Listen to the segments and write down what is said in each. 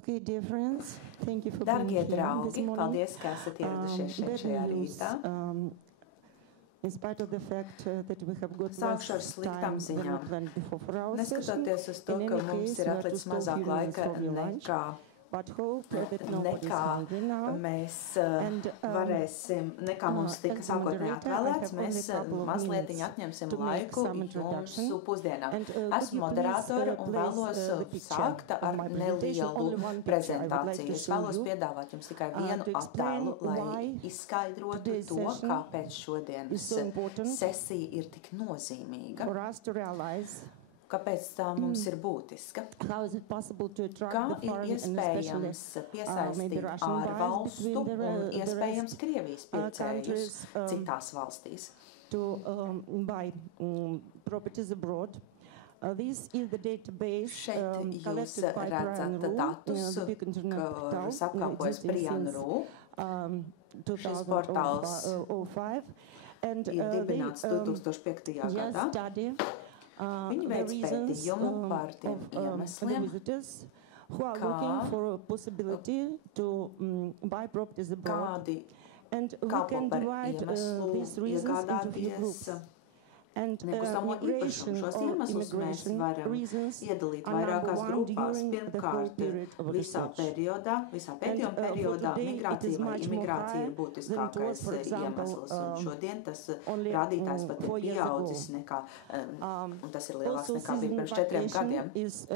Okay, dear friends, thank you for Dargie being here this draugi, morning. paldies, ka esat ieradušies šeit Bad šajā news, rītā. in spite of the fact that we have got Sākšu ar less sliktām time than we ziņām. planned before for our session, Neskatoties uz to, in ka any mums case, ir we are to atlicis stop mazāk here laika for your lunch, but hope that nobody is hungry now. mēs And, varēsim, nekā mums tika as the sākotnēji moderator, I atvēlēts, have only mēs a couple of mazliet minutes atņemsim to make laiku some introduction. jūsu pusdienām. And, could Esmu you please, moderātore un place, vēlos the picture sākt of ar my presentation? Only nelielu one picture I would like prezentāciju. to Es show vēlos you, piedāvāt jums tikai vienu to explain attēlu, lai why izskaidrotu today's to, session kāpēc is šodienas so important sesija ir tik nozīmīga, for us to realize kāpēc tā mums ir būtiska. how is it possible to attract Kā the ir foreign and iespējams especially piesaistīt maybe Russian bias ārvalstu between the un the iespējams Krievijas pircējus countries, citās valstīs? to buy properties abroad. This is the database Šeit jūs collected by Brian redzat Rue, datus, the big internet portal, kurus apkalpojas existing Brian since Rue. 2005. And Ir dibināts they 2005. gadā. study Viņi the veic reasons pētījumu par tiem of the iemesliem, visitors who are kā- looking for a possibility to buy properties abroad. kādi And we kalpo can par divide iemeslu these reasons into few groups. iegādāties And nekustamo īpašumu. migration Šos or iemeslus mēs immigration varam reasons iedalīt are number vairākās one grupās. during the whole Pirmkārt, period of visā research. pētījuma And, for periodā today, it is migrācija vai much more imigrācija higher ir than it was, būtiskākais for example, iemesls. Un šodien tas only, rādītājs pat ir 4 years ago. pieaudzis nekā, un tas ir lielāks Also, nekā bija season pirms 4 vacation gadiem. is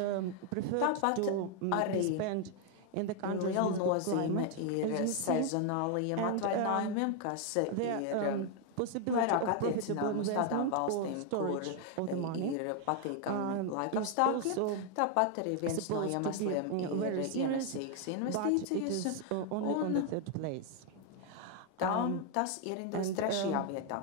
preferred Tāpat to be arī spent in the countries Liela with good nozīme climate, ir as you see. sezonālajiem And, atvaļinājumiem, kas There ir possibility vairāk of profitable attiecinām uz tādām investment or valstīm, kur storage of the money ir patīkami is laikapstākļi. also Tāpat arī viens no supposed to be iemesliem ir very serious, ienesīgas but it investīcijas, is only on the un third place. tas ierindas and, trešajā vietā.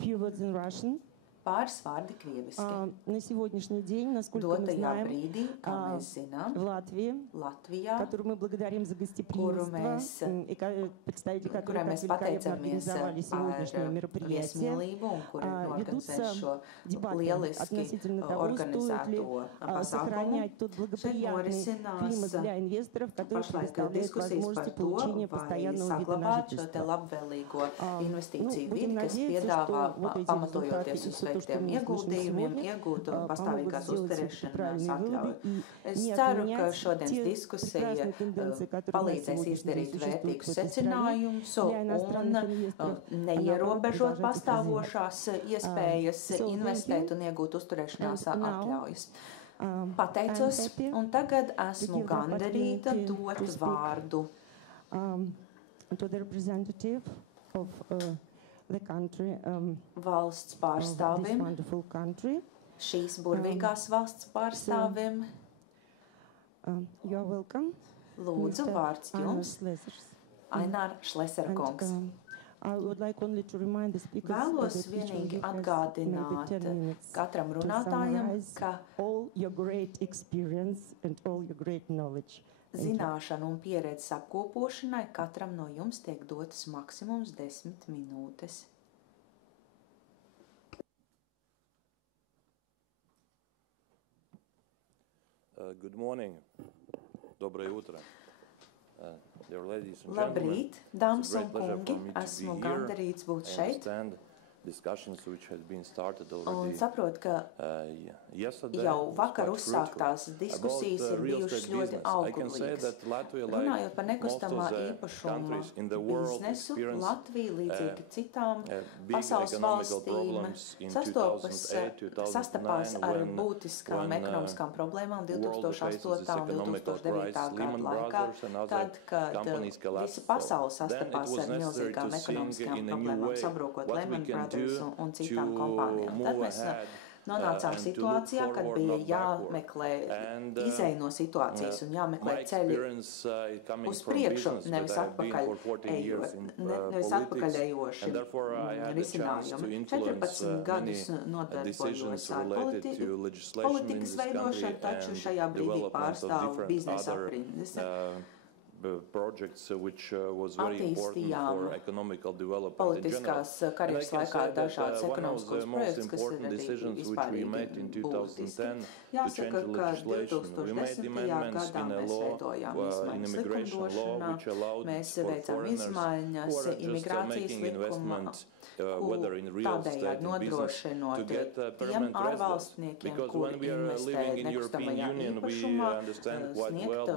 Few words in Russian. Pāris vārdi krieviski. На сегодняшний день, насколько мы Dotajā знаем, brīdī, kā mēs zinām, в Латвии, Latvijā, которую мы благодарим за kuru гостеприимство, mēs, и представители kurai которой mēs так великолепно pateicamies организовали сегодняшнее par мероприятие, viesmīlību un kuri norganizē šo дебаты lieliski относительно того, стоит ли organizēto pasākumu. сохранять тот Šeit благоприятный климат norisinās для инвесторов, который pašlaik предоставляет diskusijas par возможности to, получения vai постоянного вида на saglabāt šo te жительство. labvēlīgo investīciju Будем vidi, kas надеяться, piedāvā, что вот эти pamatojoties результаты и uz все то, что veiktiem мы услышим ieguldījumiem, сегодня, iegūt помогут pastāvīgās сделать uzturēšanās правильные выводы atļauju. и Es не ceru, ka отменять šodienas те diskusija прекрасные тенденции, которые на palīdzēs сегодняшний день izdarīt существуют в vērtīgus этой стране secinājumus для иностранных инвесторов, un neierobežot продолжать их развивать. pastāvošās iespējas So, thank investēt you. un iegūt uzturēšanās And now, atļaujas. I'm Pateicos, happy un tagad esmu give the gandarīta opportunity dot to speak. vārdu to the representative of the country, valsts of this pārstāvim, wonderful country. šīs burvīgās valsts pārstāvim. You are welcome. Lūdzu, Mr. vārds jums, Ainār Šlesera kungs. I would like only to remind the speakers Vēlos that each vienīgi of you has atgādināt maybe 10 minutes katram to runātājam, summarize ka all your great experience and all your great knowledge. Thank you. zināšanu un pieredzes apkopošanai katram no jums tiek dotas maksimums 10 minūtes. Good morning. Доброе утро. Dear ladies and gentlemen, Labrīt, dāmas it's a un great pleasure kungi, for me to esmu be here. gandarīts būt I šeit understand discussions which had been started un already saprotu, ka yesterday jau was vakar quite fruitful. uzsāktās diskusijas About ir real bijušas estate ļoti business, I can say auglīgas. that Latvia, Runājot par like most nekustamā of the īpašuma countries in the world, biznesu, experienced Latvija līdzīgi citām big pasaules economical valstīm problems in sastapās 2008, ar 2009 būtiskām when, ekonomiskām problēmām world faces 2008. this un economical 2009. crisis, Lehman gada laikā, Brothers and other tad, kad companies collapsed. visa pasaule So then it sastapās was ar necessary milzīgām to think ekonomiskām in a new problēmām, way sabrokot what we Lehman can Brothers do un to citām kompānijām. Tad move mēs ahead nonācām and to look situācijā, kad forward, bija not backward. jāmeklē And, izēja no situācijas un jāmeklē my ceļi experience coming uz from priekšu, business nevis that I've been atpakaļ for 14 years in nevis politics, atpakaļejoši and therefore I had a chance to risinājumi. influence 14 gadus many nodarbojos decisions ar related to legislation in politikas this country veidošanu, taču and šajā brīdī development of pārstāvu different biznesa other aprindas. projects which was very important for economical development in general. Politiskās karjeras laikā dažādas ekonomiskos projekts, kas ir arī vispārīgi būtiski. Jāsaka, ka 2010. gadā mēs veidojām izmaiņas likumdošanā, mēs veicām izmaiņas imigrācijas likumā, tādējādi nodrošinot tiem ārvalstniekiem, kuri investē nekustamajā īpašumā, sniegt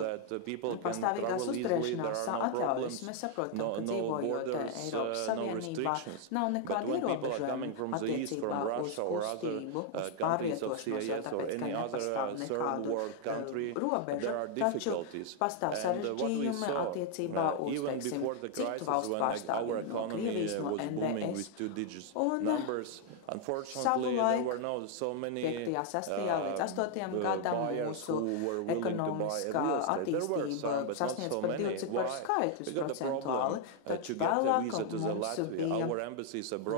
pastāvīgās uzturēšanās atļaujas. Mēs saprotam, ka dzīvojot Eiropas Savienībā nav nekāda ierobežojuma attiecībā uz kustību, uz pārvietošanos, jo tāpēc, ka nepastāv nekādu robežu, taču pastāv sarežģījumi attiecībā uz, teiksim, citu valstu pārstāvjiem no Krievijas, no NBS. Un savu laiku 5., 6. līdz 8. gadam mūsu ekonomiskā attīstība sasniedz par 2 ciparu skaitļus procentuāli, taču vēlāk mums bija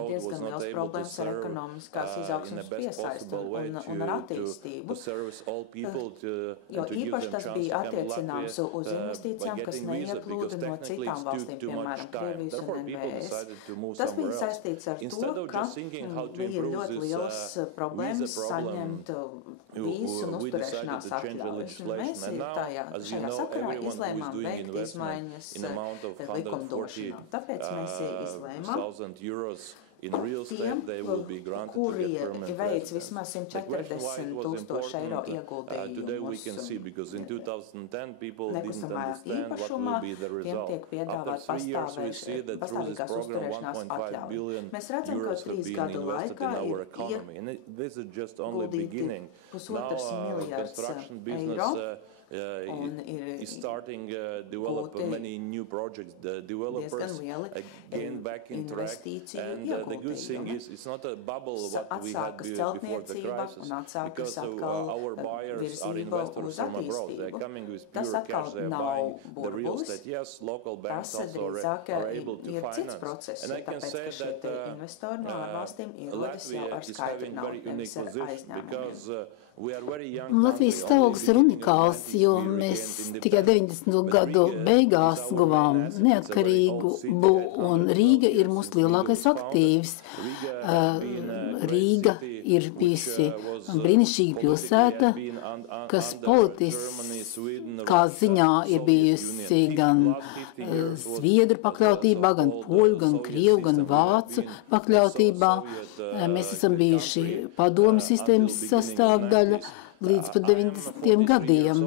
diezgan liels problēmas ar ekonomiskās izaugsmes piesaisti un ar attīstību, jo īpaši tas bija attiecināms uz investīcijām, kas neieplūda no citām valstīm, piemēram, Krievijas un NBS. Tas bija saistīts ar to, ka bija ļoti liels problēmas saņemt vīzu un uzturēšanās atļaujas. Un mēs šajā sakarā izlēmām veikt izmaiņas likumdošanā. Tāpēc mēs izlēmām tiem, kuri veic vismaz 140,000 eiro ieguldījumus nekustamajā īpašumā, tiem tiek piedāvāt pastāvīgās uzturēšanās atļauja. Mēs redzam, ka 3 gadu laikā ir ieguldīti $1,5 miljards eiro. Un ir gūti diezgan lieli investīciju ieguldījumi. Atsākas celtniecība un atsākas atkal virzība uz attīstību. Tas atkal nav burbulis, tas drīzāk ir cits process, tāpēc, ka šie investori no ārvalstīm ierodas jau ar skaidru naudu, nevis ar aizņēmumiem. Latvijas stāvoklis ir unikāls, jo mēs tikai 90. gadu beigās guvām neatkarību, un Rīga ir mūsu lielākais aktīvs. Rīga ir bijusi brīnišķīga pilsēta, kas politiskā ziņā ir bijusi gan Zviedru pakļautībā, gan Poļu, gan Krievu, gan Vācu pakļautībā. Mēs esam bijuši padomju sistēmas sastāvdaļa līdz pat 90. gadiem.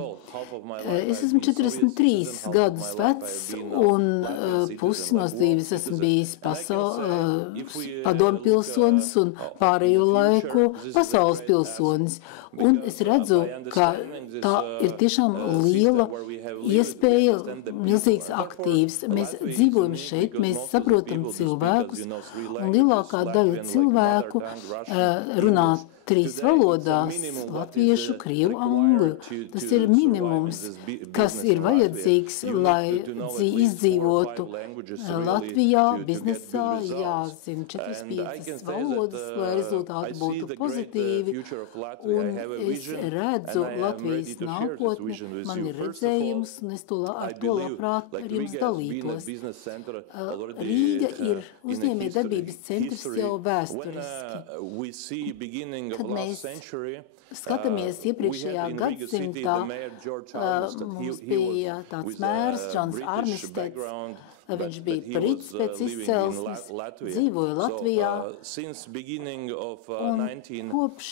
Es esmu 43 gadus vecs, un pusi no dzīves esmu bijis padomju pilsonis un pārējo laiku pasaules pilsonis. Un es redzu, ka tā ir tiešām liela iespēja, milzīgs aktīvs. Mēs dzīvojam šeit, mēs saprotam cilvēkus, un lielākā daļa cilvēku runā 3 valodās – latviešu, krievu, angļu. Tas ir minimums, kas ir vajadzīgs, lai izdzīvotu Latvijā, biznesā, jāzina 4-5 valodas, lai rezultāti būtu pozitīvi. Un es redzu Latvijas nākotni, man ir redzējums, un es ar to labprāt ar jums dalītos. Rīga ir uzņēmējdarbības centrs jau vēsturiski. Kad mēs skatāmies iepriekšējā gadsimtā, mums bija tāds mērs, Džons Armisteds. Viņš bija brits pēc izcelsmes, dzīvoja Latvijā, un kopš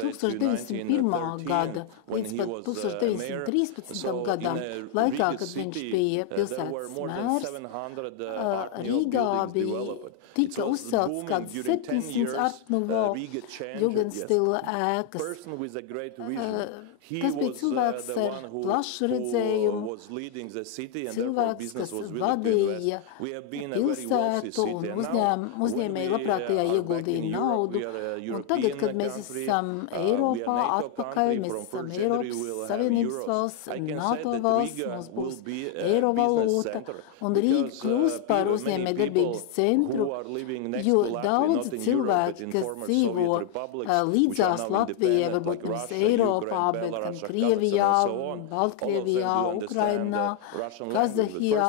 1901. gada līdz pat 1913. gadam, laikā, kad viņš bija pilsētas mērs, Rīgā tika uzcelts kāds 700 Art Nouveau Jugendstila ēkas. Tas bija cilvēks ar plašu redzējumu, cilvēks, kas vadīja pilsētu un uzņēmēji labprāt tajā ieguldīja naudu. Un tagad, kad mēs esam Eiropā atpakaļ, mēs esam Eiropas Savienības valsts, NATO valsts, mums būs eiro valūta, un Rīga kļūs par uzņēmēju darbības centru, jo daudzi cilvēki, kas dzīvo līdzās Latvijai, varbūt nevis Eiropā, bet gan Krievijā, Baltkrievijā, Ukrainā, Kazahijā,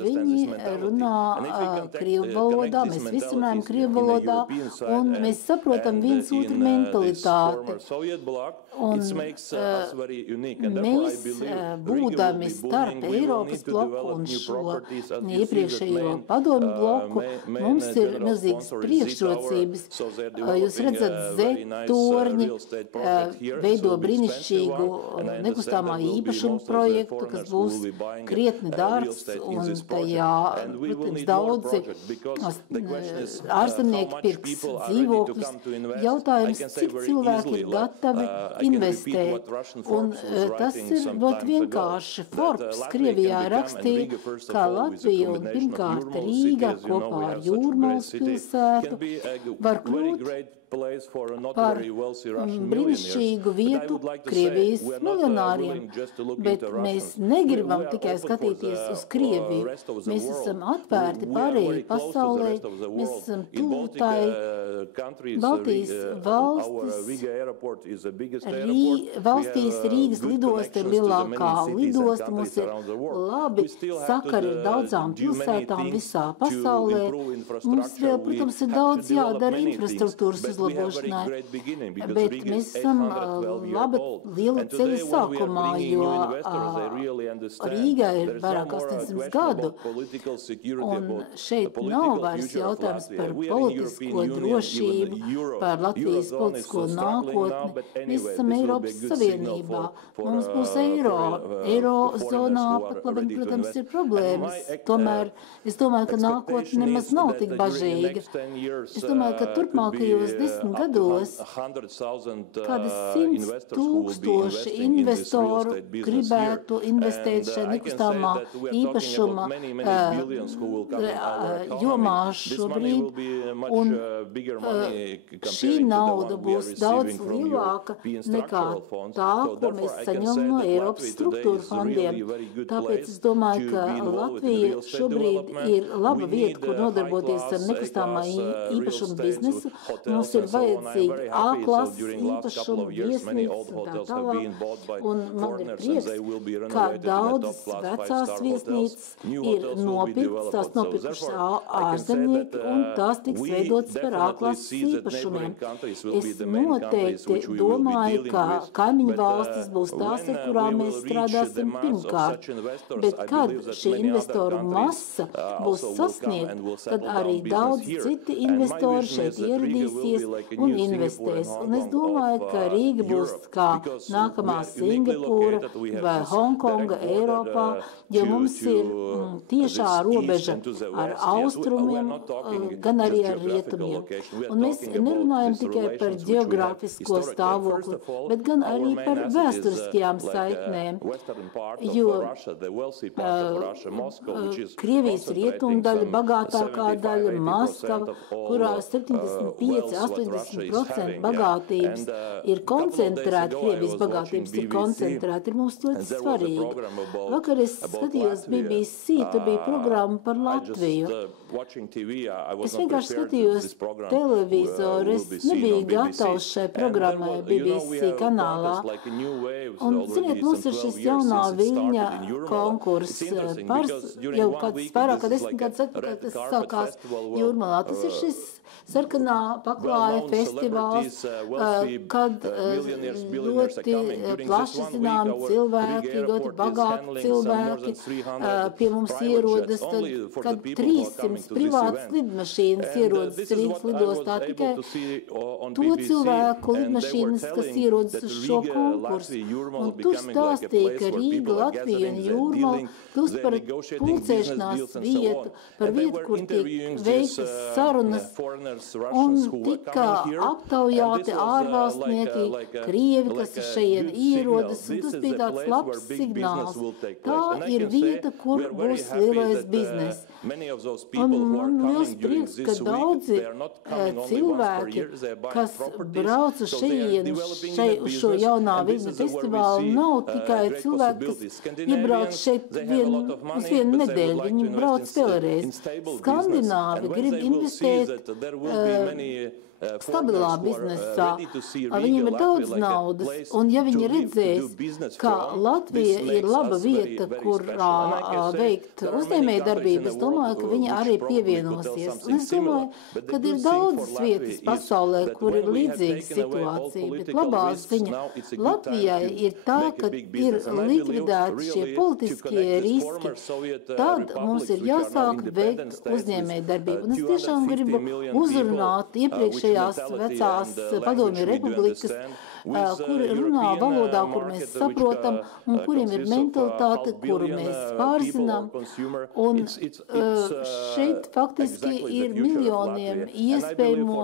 viņi runā krievu valodā, mēs visi runājam krievu valodā, un mēs saprotam viens otru mentalitāti. Un mēs, būdami starp Eiropas bloku un šo iepriekšējo padomu bloku, mums ir milzīgas priekšrocības. Jūs redzat, Z-torņi veido brīnišķīgu nekustamā īpašuma projektu, kas būs krietni dārgs, un tajā, protams, daudzi ārzemnieki pirks dzīvokļus. Jautājums, cik cilvēki ir gatavi investēt. Un tas ir ļoti vienkārši. Forbes Krievijā rakstīja, ka Latvija un pirmkārt Rīga kopā ar Jūrmalas pilsētu var kļūt par brīnišķīgu vietu Krievijas miljonāriem, bet mēs negribam tikai skatīties uz Krieviju. Mēs esam atvērti pārējai pasaulē, mēs esam tūtai Baltijas valstīs Rīgas lidosta ir lielākā lidosta, mums ir labi sakari ar daudzām pilsētām visā pasaulē. Mums vēl, protams, ir daudz jādara infrastruktūras uzlabošanai, bet mēs esam liela ceļa sākumā, jo Rīgā ir vairāk 800 gadu, un šeit nav vairs jautājums par politisko drošību, par Latvijas politisko nākotni. Mēs esam Eiropas Savienībā, mums būs eirozonā, pat labi, protams, ir problēmas, tomēr es domāju, ka nākotne nemaz nav tik bažīga. Es domāju, ka turpmākajos 10 gados kādi 100 000 investoru gribētu investēt šajā nekustamā īpašuma jomā šobrīd, un šī nauda būs daudz lielāka nekā tā, ko mēs saņemam no Eiropas struktūra fondiem. Tāpēc es domāju, ka Latvija šobrīd ir laba vieta, kur nodarboties ar nekustamā īpašuma biznesu. Mums ir vajadzīgi A-klases īpašuma, viesnīcas un tā tālāk. Un man ir prieks, ka daudzas vecās viesnīcas ir nopirktas, tās nopirkušas ārzemnieki, un tās tiks veidotas par A-klases īpašumiem. Es noteikti domāju, ka kaimiņu valstis būs tās, ar kurām mēs strādāsim pirmkārt. Bet kad šī investoru masa būs sasniegta, tad arī daudz citi investori šeit ieradīsies un investēs. Un es domāju, ka Rīga būs kā nākamā Singapūra vai Hongkonga Eiropā, jo mums ir tiešā robeža ar austrumiem, gan arī ar rietumiem. Un mēs nerunājam tikai par geogrāfisko stāvokli, bet gan arī par vēsturiskajām saiknēm, jo Krievijas rietumdaļa, bagātākā daļa, Maskava, kurā 75–80% bagātības ir koncentrēta, Krievijas bagātības ir koncentrēta, ir mums ļoti svarīgi. Vakar es skatījos BBC, tur bija programma par Latviju. Es vienkārši skatījos televizoru, es nebiju gatavs šai programmai BBC kanālā. Un, ziniet, mums ir šis jaunā Viļņa konkurss, jau kāds vairāk kā 10 gadus atpakaļ, tas sākās Jūrmalā. Tas ir šis sarkanā paklāja festivāls, kad ļoti plaši zinām cilvēki, ļoti bagāti cilvēki pie mums ierodas, tad, kad 300 privātas lidmašīnas ierodas Rīgas lidostā, tikai to cilvēku lidmašīnas, kas ierodas uz šo konkursu. Un tur stāstīja, ka Rīga, Latvija un Jūrmala kļūst par pulcēšanās vietu, par vietu, kur tiek veiktas sarunas un tika aptaujāti ārvalstnieki, krievi, kas šeit ierodas, un tas bija tāds labs signāls. Tā ir vieta, kur būs lielais biznes. Un man liels prieks, ka daudzi cilvēki, kas brauca uz šo jaunā viļņu festivālu, nav tikai cilvēki, kas iebrauc šeit uz vienu nedēļu, viņi brauc vēlreiz. Skandināvi grib investēt stabilā biznesā, viņiem ir daudz naudas, un ja viņi redzēs, ka Latvija ir laba vieta, kurā veikt uzņēmēju darbību, es domāju, ka viņi arī pievienosies. Un es domāju, ka ir daudzas vietas pasaulē, kur ir līdzīga situācija, bet labā ziņa Latvijai ir tā, ka ir likvidēti šie politiskie riski, tad mums ir jāsāk veikt uzņēmēju darbību. Un es tiešām gribu uzrunāt iepriekšējās vecās padomju republikas, kuri runā valodā, kur mēs saprotam, un kuriem ir mentalitāte, kuru mēs pārzinām. Un šeit faktiski ir miljoniem iespējamo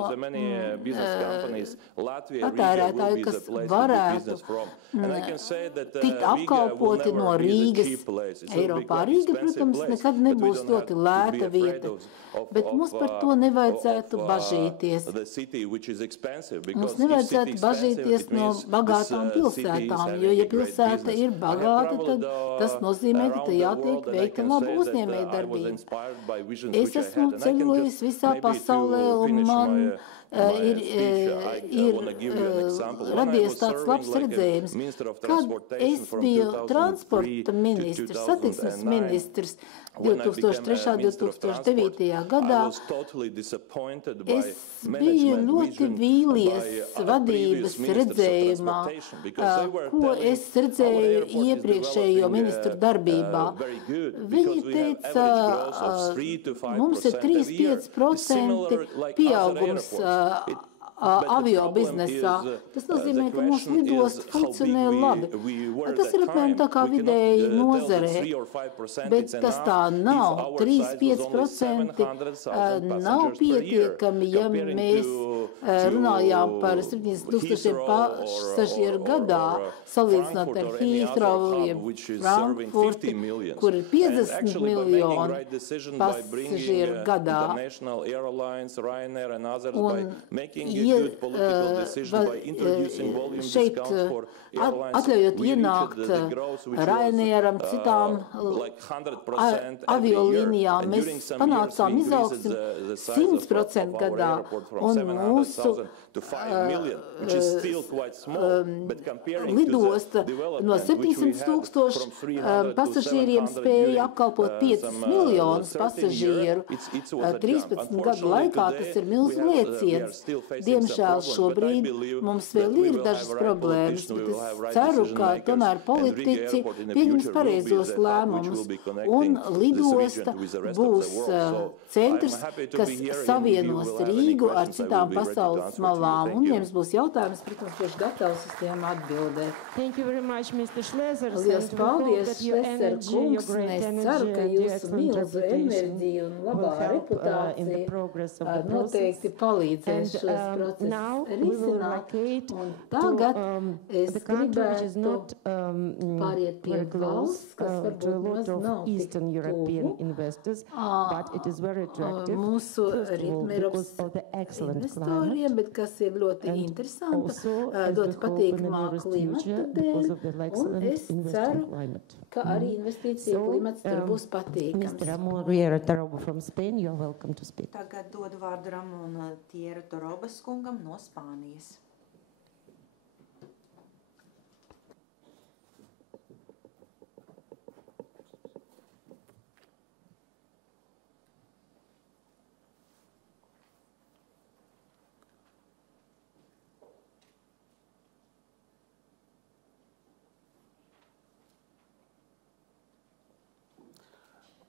patērētāju, kas varētu tikt apkalpoti no Rīgas. Eiropā Rīga, protams, nekad nebūs ļoti lēta vieta, bet mums par to nevajadzētu bažīties. Mums nevajadzētu bažīties no bagātām pilsētām, jo, ja pilsēta ir bagāta, tad tas nozīmē, ka te jātiek veikta laba uzņēmēja darbība. Es esmu ceļojis visā pasaulē, un man ir radies tāds labs redzējums. Kad es biju transporta ministrs, satiksmes ministrs 2003. 2009. gadā, es biju ļoti vīlies vadības redzējumā, ko es redzēju iepriekšējo ministru darbībā. Viņi teica, mums ir 3–5% pieaugums avio biznesā. Tas nozīmē, ka mūsu lidosta funkcionē labi. Tas ir apmēram tā kā vidēji nozarē, bet tas tā nav. 3–5% nav pietiekami, ja mēs runājām par 70,000 pasažieru gadā, salīdzinot ar Heathrow, Frankfurti, kur ir 50 miljoni pasažieru gadā. Un šeit atļaujot ienākt Ryanairam, citām aviolīnijām, mēs panācām izaugsmi 100% gadā, un mūsu lidosta no 700,000 pasažieriem spēja apkalpot 5 miljonus pasažieru. 13 gadu laikā tas ir milzu lēciens. Diemžēl šobrīd mums vēl ir dažas problēmas, bet es ceru, ka tomēr politiķi pieņems pareizos lēmumus, un lidosta būs centrs, kas savienos Rīgu ar citām pasaules malām. Un, ja jums būs jautājums, protams, būšu gatavs uz tiem atbildēt. Lielas paldies, Šleser kungs. Mēs ceru, ka jūsu milzu enerģiju un labā reputācija noteikti palīdzēs šos procesus risināt. Un tagad es gribētu pāriet pie valsts, kas varbūt maz nav tik tuvu mūsu Eiropas investoriem, bet kas ir ļoti interesanta, ļoti patīkamā klimata dēļ, un es ceru, ka arī investīcija klimats tur būs patīkams. Tagad dodu vārdu Ramona Tierra Torobas kungam no Spānijas.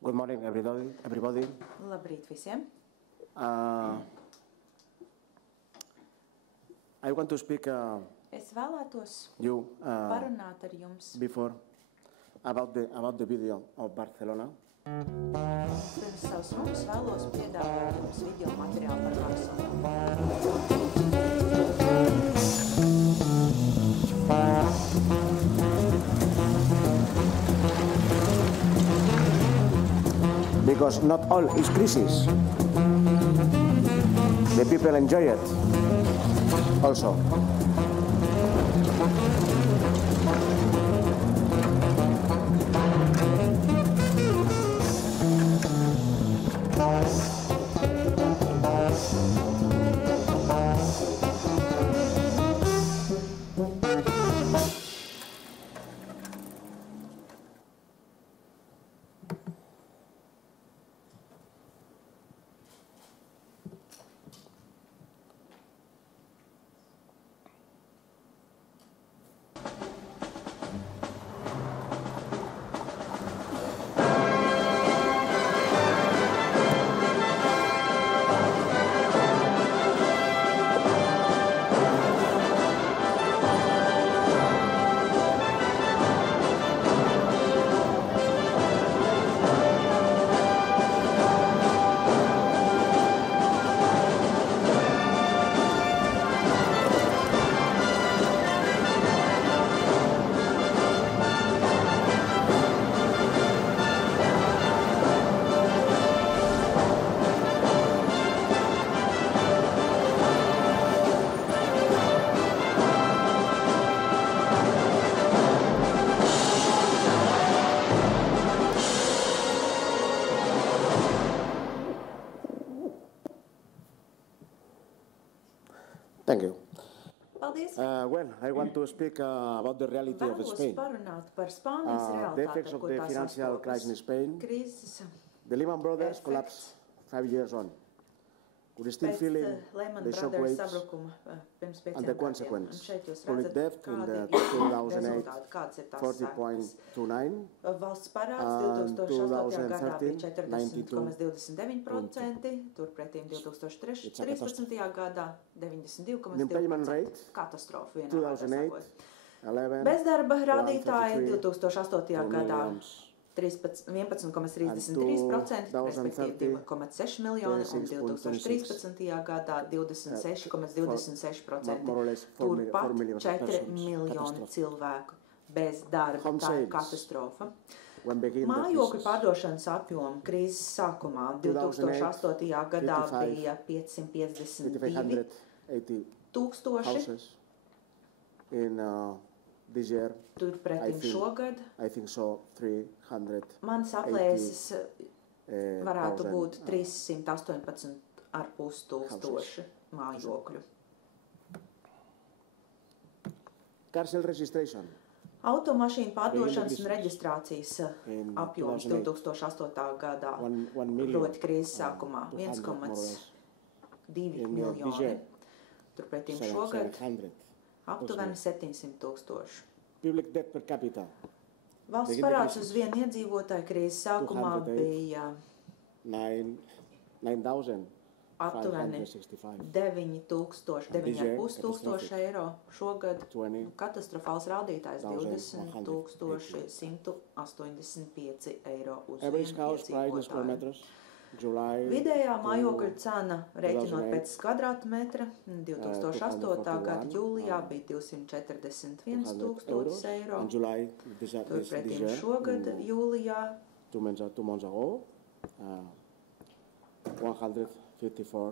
Good morning, everybody. Labrīt visiem. I want to speak Es vēlētos you parunāt ar jums before about the video of Barcelona. Pirms savas runas vēlos piedāvāt jums video materiālu par Barcelonu. Because not all is crisis. The people enjoy it also. Thank you. Paldies. Well, I want to speak about the reality of Spain. Parunāt par Spānijas The realitāti, effects of ko the tā financial sastopas. crisis in Spain. Krīzes The Lehman Brothers Effects. collapsed 5 years on. We're still pēc feeling Lehman the Brothers shockwaves sabrukuma pirms 5 and the gadiem. consequence. Un šeit jūs Public redzat, debt in the kādi ir 2008, rezultāti, kāds ir tās sekas. 40.29. Valsts parāds 2008. gadā bija 2013, 40,29%, turpretīm 2013. gadā The employment 92,2%. rate, Katastrofa vienā 2008, vārdā 11, Bezdarba rādītāji 133 2008. gadā millions. 11,33%, respektīvi 2,6 miljoni, un 2013. gadā 26,26%. Turpat 4 miljoni cilvēku bez darba. Tā ir katastrofa. Mājokļu pārdošanas apjoma krīzes sākumā 2008. gadā bija 552 tūkstoši. houses in this year. Turpretim šogad I think so 300. mans aplēses varētu būt 318,5 tūkstoši mājokļu. Car sale registration Automašīnu pārdošanas un reģistrācijas apjoms 2008. gadā, one million. proti krīzes sākumā 1,2 miljoni. Turpretim šogad 700. aptuveni 700 tūkstoši. Public debt per capita Valsts parāds uz vienu iedzīvotāju krīzes sākumā 208. bija 9,565. aptuveni 9,5 tūkstoši eiro. Šogad 20 katastrofāls rādītājs 20,185 eiro uz average vienu house price in square iedzīvotāju. meters July Vidējā to mājokļa cena, rēķinot 2008, pēc kvadrātmetra, 2008. gada 241, jūlijā bija 241 200 tūkstošus eiro. and July this Turpretim year, šogad jūlijā 2 months ago 154.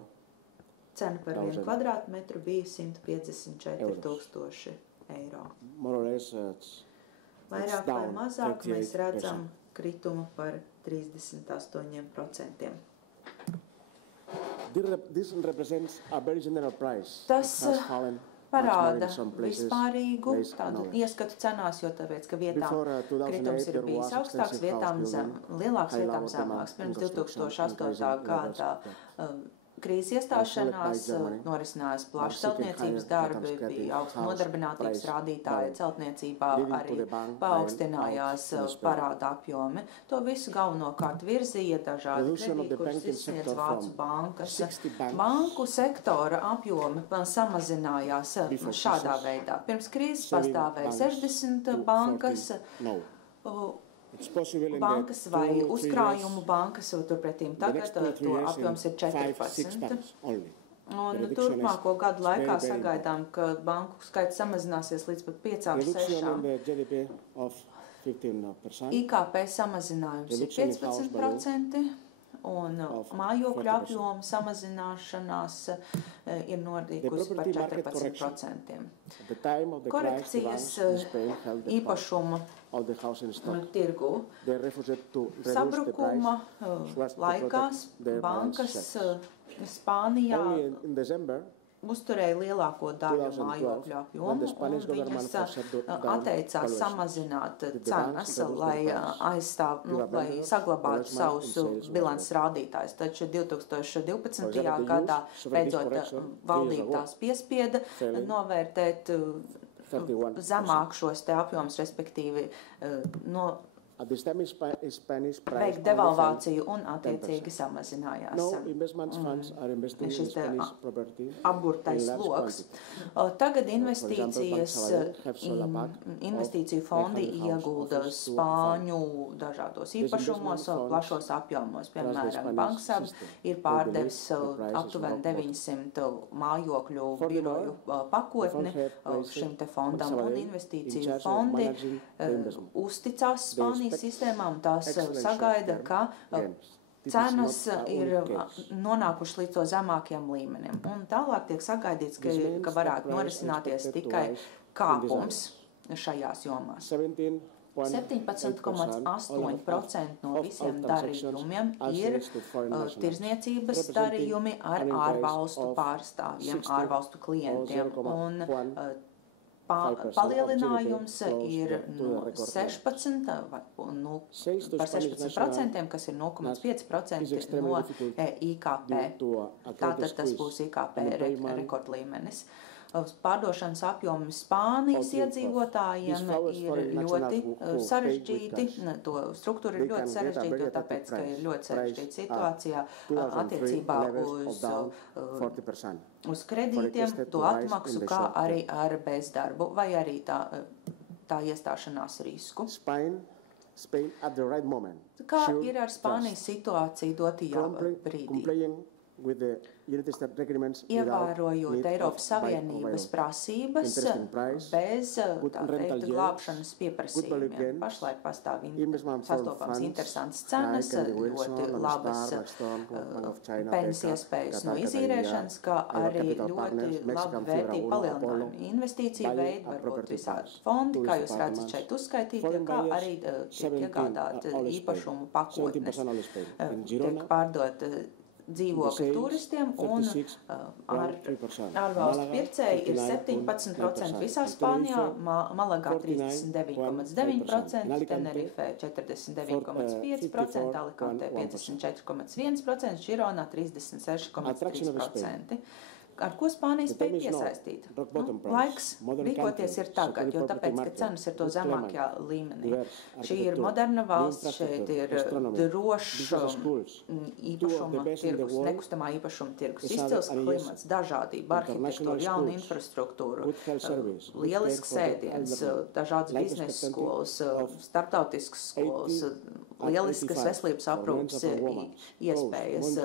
cena par vienu kvadrātmetru bija 154 tūkstoši eiro. More or less it's Vairāk vai down mazāk mēs 38%. redzam kritumu par 38%. This represents a very general price. Tas It has fallen much parāda more in some places, vispārīgu based tādu on others. ieskatu cenās, jo tāpēc, ka vietām Before, 2008, kritums ir there bijis was augstāks, extensive vietām house building, lielāks, high vietām level demand, zemāks. Pirms construction, 2008. increasing gadā levels of krīzes iestāšanās norisinājās plaši celtniecības darbi, bija augsts nodarbinātības rādītāji celtniecībā, arī paaugstinājās parāda apjomi. To visu galvenokārt virzīja dažādi kredīti, kurus izsniedz Vācu bankas. Banku sektora apjomi samazinājās šādā veidā. Pirms krīzes pastāvēja 60 bankas, bankas vai uzkrājumu bankas, turpretīm tagad to apjoms ir 14. Un turpmāko gadu laikā sagaidām, ka banku skaits samazināsies līdz pat 5–6. IKP samazinājums ir 15%. Un mājokļu apjomu samazināšanās ir notikusi par 14%. Korekcijas īpašuma tirgu sabrukuma laikās bankas Spānijā uzturēja lielāko daļu mājokļu apjomu, un viņas atteicās samazināt cenas, lai saglabātu savus bilances rādītājus. Taču 2012. gadā beidzot valdība tās piespieda novērtēt zemāk šos te apjomus, respektīvi veikt devalvāciju un attiecīgi samazinājās šis apburtais sloks. Tagad investīciju fondi iegulda Spāņu dažādos īpašumos, plašos apjomos. Piemēram, Banksab ir pārdevis aptuveni 900 mājokļu biroju pakotni šim te fondam, un investīciju fondi uzticās Spānijas sistēmām, tās sagaida, ka cenas ir nonākušas līdz to zemākiem līmenim. Un tālāk tiek sagaidīts, ka varētu norisināties tikai kāpums šajās jomās. 17,8% no visiem darījumiem ir tirzniecības darījumi ar ārvalstu pārstāvjiem, ārvalstu klientiem. Un palielinājums ir no 16 par 16%, kas ir 0,5% no IKP. Tātad tas būs IKP rekordlīmenis. Pārdošanas apjomi Spānijas iedzīvotājiem ir ļoti sarežģīti. To struktūra ir ļoti sarežģīta, jo tāpēc, ka ir ļoti sarežģīta situācijā attiecībā uz kredītiem, to atmaksu, kā arī ar bezdarbu vai arī tā iestāšanās risku. Kā ir ar Spānijas situāciju dotajā brīdī? Ievērojot Eiropas Savienības prasības bez, tā teikt, glābšanas pieprasījumiem. Pašlaik pastāv sastopams interesants cenas, ļoti labas peļņas iespējas no izīrēšanas, kā arī ļoti labi vērtību palielinājumi. Investīcija veidi, varbūt visādi fondi, kā jūs redzat šeit uzskaitīti, kā arī tiek iegādāti īpašumu pakotnes. Tiek pārdot dzīvokļu turistiem, un ārvalstu pircēji ir 17% visā Spānijā, Malagā 39,9%, Tenerifē 49,5%, Alicantē 54,1%, Žironā 36,3%. Ar ko Spānija spēj piesaistīt? Laiks rīkoties ir tagad, jo tāpēc, ka cenas ir to zemākajā līmenī. Šī ir moderna valsts, šeit ir drošs īpašuma tirgus, nekustamā īpašuma tirgus, izcils klimats, dažādība, arhitektūra, jauna infrastruktūra, lielisks ēdiens, dažādas biznesa skolas, starptautiskas skolas, lieliskas veselības aprūpes iespējas,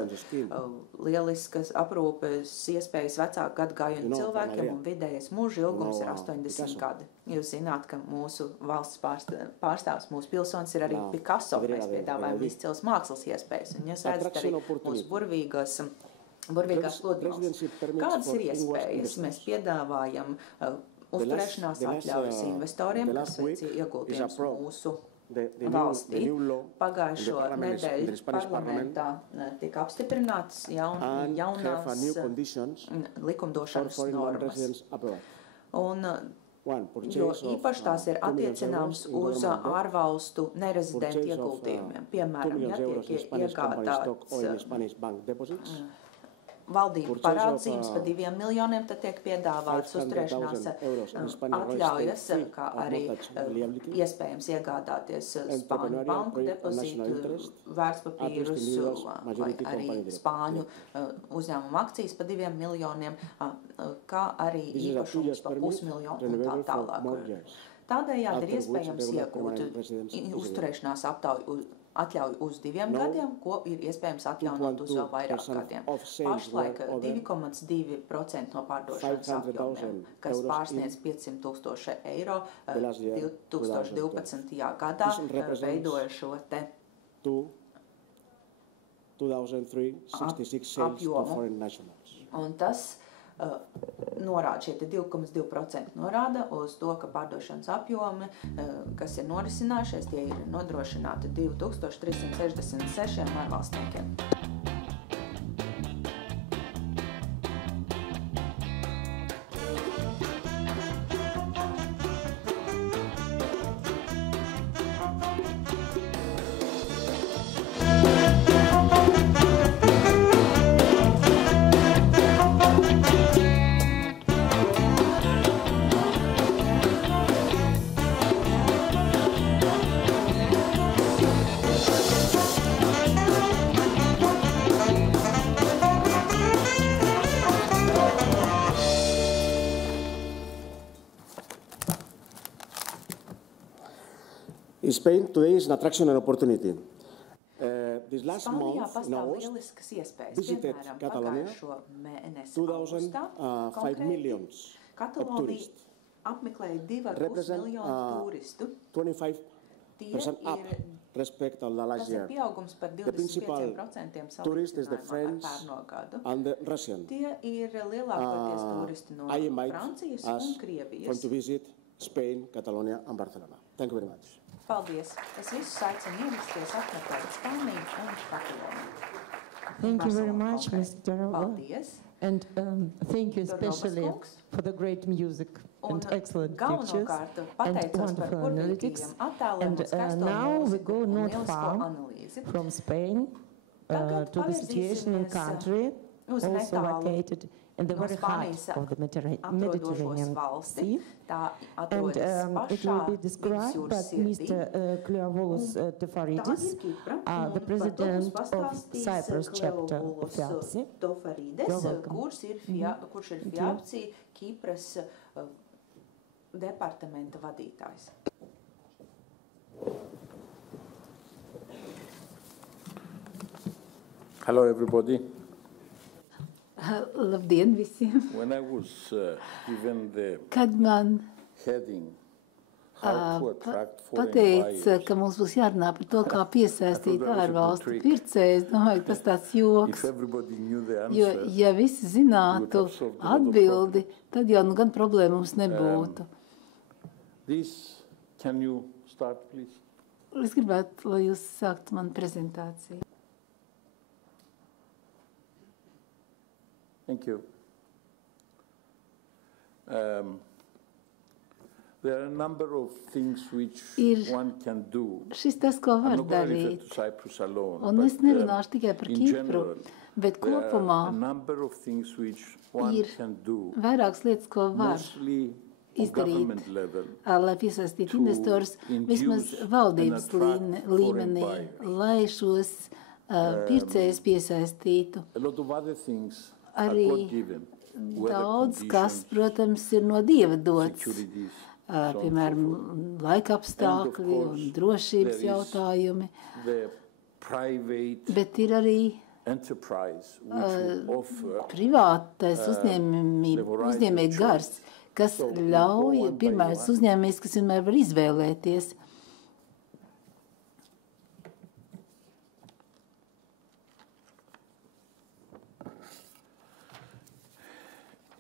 lieliskas aprūpes iespējas vecāku gadagājumu cilvēkiem, un vidējais mūža ilgums ir 80 gadi. Jūs zināt, ka mūsu valsts pārstāvs, mūsu pilsonis ir arī Picasso. Mēs piedāvājam izcils mākslas iespējas, un jūs redzat arī mūsu burvīgās pludmales. Kādas ir iespējas? Mēs piedāvājam uzturēšanās atļaujas investoriem, kas veic ieguldījumus mūsu valstī. Pagājušo nedēļu parlamentā tika apstiprinātas jaunās likumdošanas normas. Un, jo īpaši tās ir attiecināms uz ārvalstu nerezidentu ieguldījumiem. Piemēram, ja tiek iegādāts valdību parādzīmes par 2 miljoniem, tad tiek piedāvāts uzturēšanās atļaujas, kā arī iespējams iegādāties Spāņu banku depozītu, vērtspapīrus vai arī Spāņu uzņēmumu akcijas par 2 miljoniem, kā arī īpašumus par 500 miljonu un tā tālāk. Tādējādi ir iespējams iegūt uzturēšanās atļauju uz 2 gadiem, ko ir iespējams atjaunot uz vēl vairāk gadiem. Pašlaik 2,2% no pārdošanas apjomiem, kas pārsniedz 500,000 eiro 2012. gadā, veidoja šo te 2003, 66 sales to foreign nationals. Un tas norāda, šie 2,2% norāda uz to, ka pārdošanas apjomi, kas ir norisinājušies, tie ir nodrošināti 2366 ārvalstniekiem. Spain today is an attraction and opportunity. This last Spānijā month, pastāv lieliskas iespējas. visited Piemēram, Catalonia pagājušo mēnesi augustā 5 million of Katalonija tourists. apmeklēja 2,5 Represent, miljonu turistu. 25% up respect of the last Tas ir year. pieaugums par The principal 25% tourist is the salīdzinājumā ar French pērno gadu. and the Russian. Tie ir lielākoties turisti no I invite Francijas us un from Krievijas. to visit Spain, Catalonia and Barcelona. Thank you very much. Paldies! Es visus aicinu ierasties apmeklēt Spāniju un Kataloniju. Thank you very Barcelonu much, konkrēti. Mr. Darova. Paldies! And thank you Dorovas especially kungs. for the great music Un and excellent pictures galvenokārt and pateicos par wonderful analytics. burvīgajiem attēliem And un skaisto now we mūziku go un not lielisko far analīzi. from Spain Tagad to the situation in pavirzīsimies, country, uz also netālu located in the no very heart Spānijas of the atrodošos Mediterranean valsti. Sea. Tā And atrodas it will pašā be described by vidusjūras sirdī. Mr. Kleovolos Tā Tefaridis, ir Kipra, the un par to president mums of pastāstīs Cyprus chapter of Kleovolos FIAPSI. Tofarides, You're welcome. kurš ir FIAPSI Kipras departamenta vadītājs. Hello, everybody. Labdien visiem! When I was given the Kad man heading how to attract foreign pateica, buyers, ka mums būs jārunā par to, kā piesaistīt ārvalstu pircējus, domāju, tas tāds joks. if everybody knew the Jo, answer, ja visi zinātu atbildi, tad jau nu gan problēma mums nebūtu. this, can you start, please? Es gribētu, lai jūs sāktu manu prezentāciju. Thank you. There are a number of things which one can do. Šis tas, ko var I'm not going to refer darīt. to Cyprus alone, Un es but, nerunāšu tikai par in Kipru, general, bet there kopumā are a number of things which one ir can do, vairākas lietas, ko var mostly on izdarīt, government level, lai piesaistītu investorus vismaz valdības līmenī, lai šos pircējus piesaistītu. a lot of other things are Arī God-given. Weather daudz, kas, conditions, protams, ir no Dieva dots, securities, so on and so piemēram, forth. laika apstākļi un drošības there is jautājumi, The private bet ir arī enterprise which will offer privātais uzņēmēji gars, kas ļauj, pirmais uzņēmējs, kas vienmēr var izvēlēties.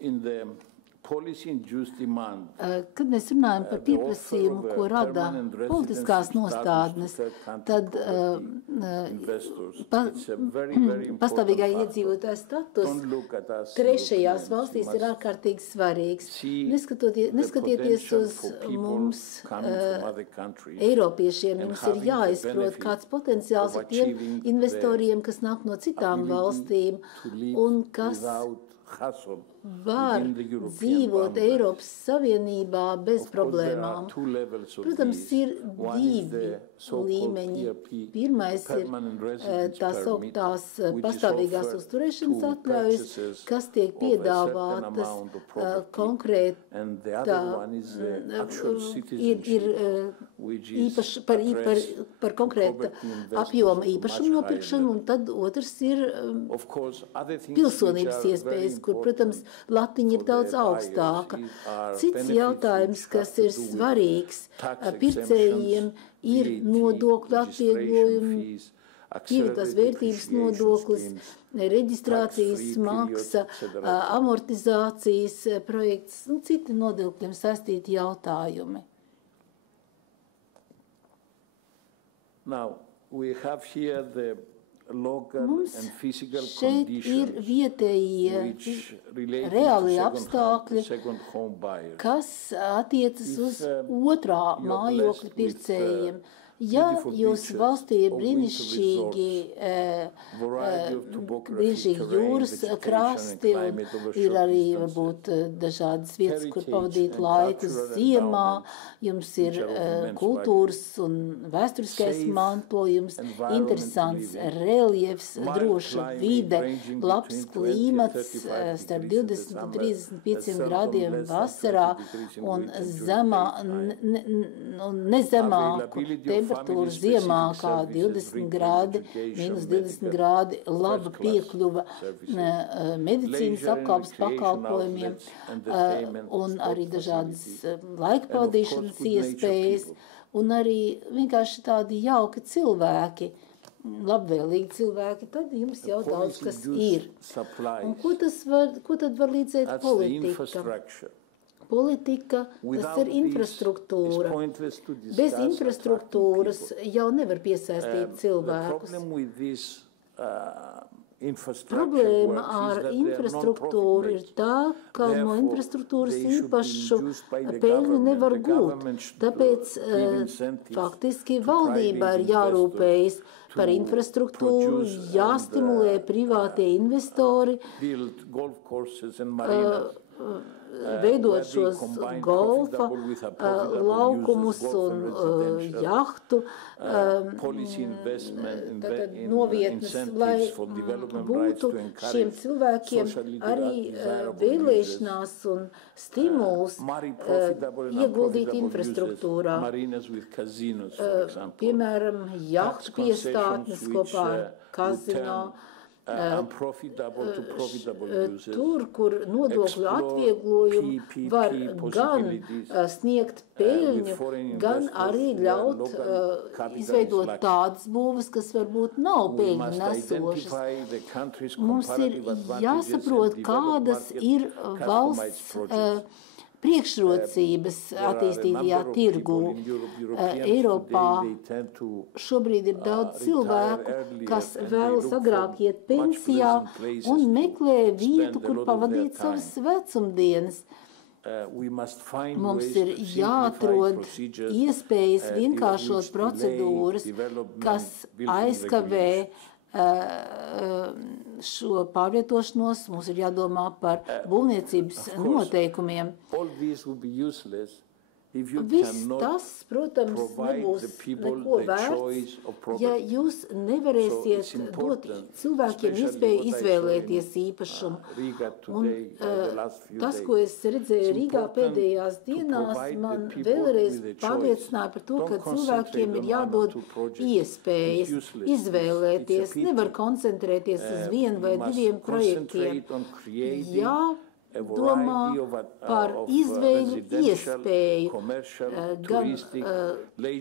in the policy-induced demand. Kad mēs runājam par pieprasījumu, ko rada politiskās nostādnes, tad pastāvīgā iedzīvotāja status trešajās valstīs ir ārkārtīgi svarīgs. Neskatieties uz mums, Eiropiešiem, mums ir jāizprot, kāds potenciāls ir tiem investoriem, kas nāk no citām valstīm un kas var dzīvot Eiropas Savienībā bez problēmām. Protams, ir divi līmeņi. Pirmais ir tā sauktās pastāvīgās uzturēšanas atļaujas, kas tiek piedāvātas konkrētā, ir īpaši par konkrēta apjoma īpašumu nopirkšanu, un tad otrs ir pilsonības iespējas, kur, protams, latiņa ir daudz augstāka. Cits jautājums, kas ir svarīgs pircējiem, ir nodokļu atvieglojumi, pievienotās vērtības nodoklis, reģistrācijas maksa, amortizācijas projekts un citi nodokļiem saistīti jautājumi. Now, we have here the local Mums and physical šeit ir conditions vietējie reāli apstākļi, kas attiecas uz otrā mājokļa pircējiem. Ja jūsu valstī ir brīnišķīgi jūras krasti un ir arī varbūt dažādas vietas, kur pavadīt laiku ziemā, jums ir kultūras un vēsturiskais mantojums, interesants reljefs, droša vide, labs klimats starp 20 un 35 grādiem vasarā un nezemāku temperatūra ziemā kā 20 grādi, minus 20 grādi, laba piekļuva medicīnas apkalpes pakalpojumiem un arī dažādas laika pavadīšanas iespējas un arī vienkārši tādi jauki cilvēki, labvēlīgi cilvēki, tad jums jau daudz kas ir. Un ko tad var līdzēt politika? Politika, tas ir infrastruktūra. Bez infrastruktūras jau nevar piesaistīt cilvēkus. Problēma ar infrastruktūru ir tā, ka no infrastruktūras īpašu peļņu nevar gūt. Tāpēc faktiski valdībā ir jārūpējas par infrastruktūru, jāstimulē privātie investori, veidot šos golfa laukumus un jahtu novietnes, lai būtu šiem cilvēkiem arī vēlēšanās un stimuls ieguldīt infrastruktūrā. Piemēram, jahtu piestātnes kopā ar kazino, tur, kur nodokļu atvieglojumi var gan sniegt peļņu, gan arī ļaut izveidot tādas būvas, kas varbūt nav peļņu nesošas. Mums ir jāsaprot, kādas ir valsts priekšrocības attīstītajā tirgū. Eiropā šobrīd ir daudz cilvēku, kas vēlas agrāk iet pensijā un meklē vietu, kur pavadīt savas vecumdienas. Mums ir jāatrod iespējas vienkāršot procedūras, kas aizkavē šo pārvietošanos, mums ir jādomā par būvniecības noteikumiem. Viss tas, protams, nebūs neko vērts, ja jūs nevarēsiet dot cilvēkiem iespēju izvēlēties īpašumu. Un tas, ko es redzēju Rīgā pēdējās dienās, man vēlreiz pārliecināja par to, ka cilvēkiem ir jādod iespējas izvēlēties, nevar koncentrēties uz vienu vai diviem projektiem. domā par izvēļu iespēju gan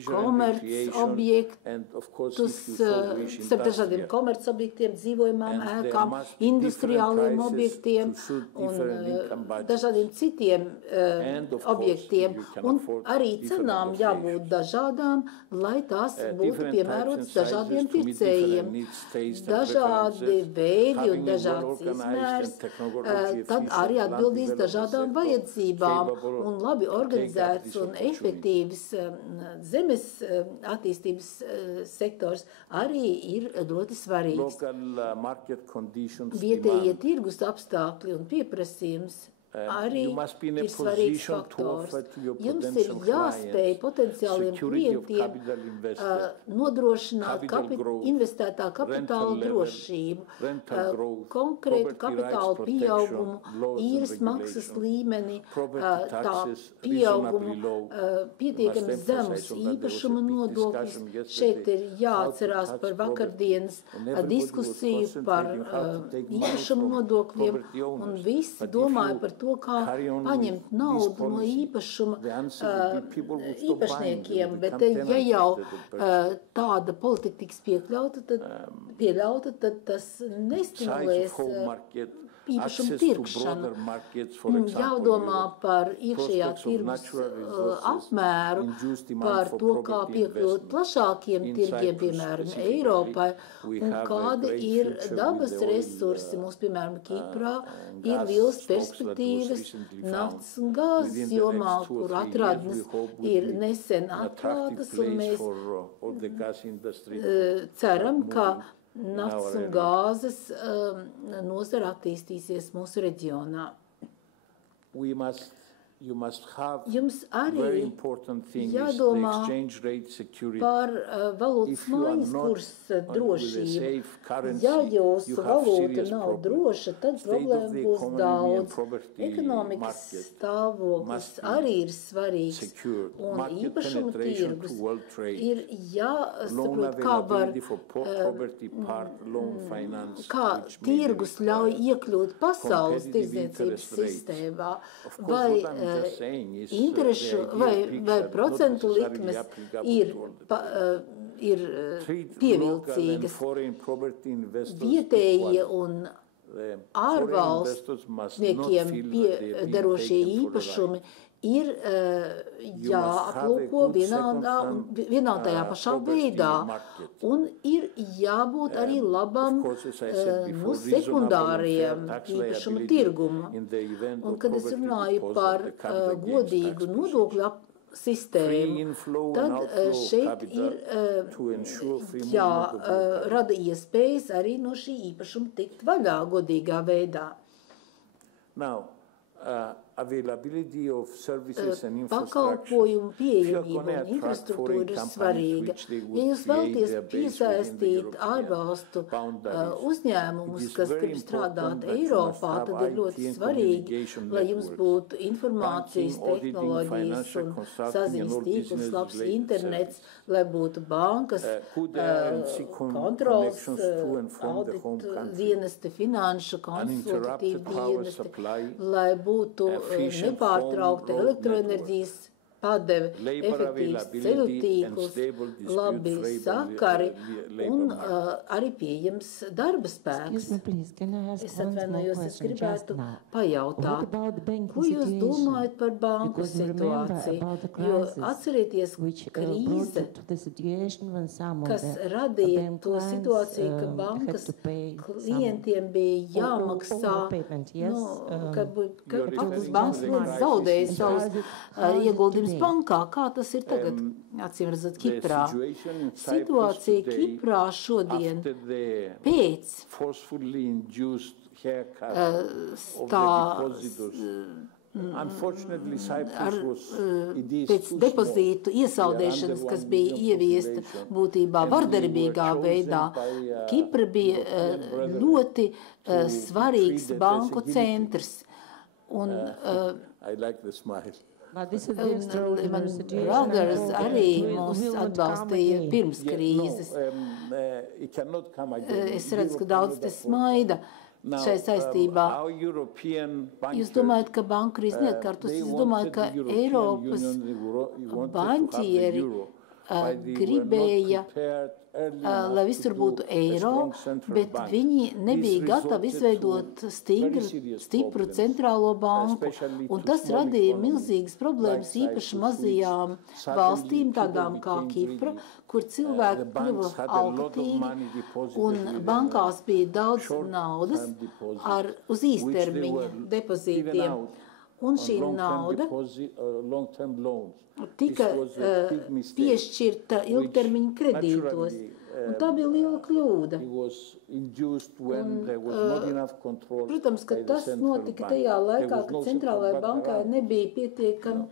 komerc objektus, starp dažādiem komerc objektiem, dzīvojamām ēkām, industriāliem objektiem un dažādiem citiem objektiem. Un arī cenām jābūt dažādām, lai tās būtu piemērotas dažādiem pircējiem. Dažādi veidi un dažāds izmērs, tad arī atbildīs dažādām vajadzībām, un labi organizēts un efektīvs zemes attīstības sektors arī ir ļoti svarīgs. Vietējie tirgus apstākļi un pieprasījums arī ir svarīgs faktors. Jums ir jāspēj potenciāliem klientiem nodrošināt investētā kapitāla drošību, konkrētu kapitāla pieaugumu, īres maksas līmeni, tā pieaugumu, pietiekami zemus īpašuma nodokļus. Šeit ir jāatcerās par vakardienas diskusiju par īpašuma nodokļiem, un visi domāja par to, kā paņemt naudu no īpašuma īpašniekiem, bet ja jau tāda politika tiks pieļauta, tad tas nestimulēs īpašumu pirkšanu. Jādomā par iekšējā tirgus apmēru, par to, kā piekļūt plašākiem tirgiem, piemēram, Eiropai, un kādi ir dabas resursi. Mums, piemēram, Kiprā ir liels perspektīvas naftas un gāzes jomā, kur atradnes ir nesen atklātas, un mēs ceram, ka naftas un gāzes nozara attīstīsies mūsu reģionā. Jums arī jādomā par valūtas maiņas kursa drošību. Ja jūsu valūta nav droša, tad problēma būs daudz. Ekonomikas stāvoklis arī ir svarīgs, un īpašuma tirgus ir jāsaprot, kā tirgus ļauj iekļūt pasaules tirdzniecības sistēmā, vai interešu vai procentu likmes ir pievilcīgas. Vietējie un ārvalstniekiem piederošie īpašumi ir jāaplūko vienā tajā pašā veidā, un ir jābūt arī labam sekundāriem īpašuma tirguma. Un, kad es runāju par godīgu nodokļu sistēmu, tad šeit ir jārada iespējas arī no šī īpašuma tikt vaļā godīgā veidā. Pakalpojumu pieejamība un infrastruktūra ir svarīga. Ja jūs vēlaties piesaistīt ārvalstu uzņēmumus, kas grib strādāt Eiropā, tad ir ļoti svarīgi, lai jums būtu informācijas tehnoloģijas un saziņas tīkls, labs internets, lai būtu bankas, kontrols, audita dienesti, finanšu konsultatīvi dienesti, lai būtu nepārtraukta elektroenerģijas padeve, efektīvs ceļu tīkls, labi sakari un arī pieejams darba spēks. Es atvainojos, es gribētu pajautāt, ko jūs domājat par banku situāciju? Jo atcerieties, krīze, kas radīja to situāciju, ka bankas klientiem bija jāmaksā, ka bankas zaudēja savus ieguldījumus bankā. Kā tas ir tagad, acīm redzot, Kiprā? Situācija Kiprā šodien pēc pēc depozītu iesaldēšanas, kas bija ieviesta būtībā vardarbīgā veidā, Kipra bija ļoti svarīgs banku centrs. Un Rogers arī mūs atbalstīja pirms krīzes. Es redzu, ka daudz te smaida. šai saistībā. Jūs domājat, ka banka krīze neatkārtos? Jūs domājat, ka Eiropas banķieri gribēja, lai visur būtu eiro, bet viņi nebija gatavi izveidot stipru centrālo banku. Un tas radīja milzīgas problēmas īpaši mazajām valstīm, tādām kā Kipra, kur cilvēki kļuva alkatīgi, un bankās bija daudz naudas uz īstermiņa depozītiem. Un šī nauda tika piešķirta ilgtermiņa kredītos. Un tā bija liela kļūda. Protams, ka tas notika tajā laikā, kad centrālajai bankai nebija pietiekami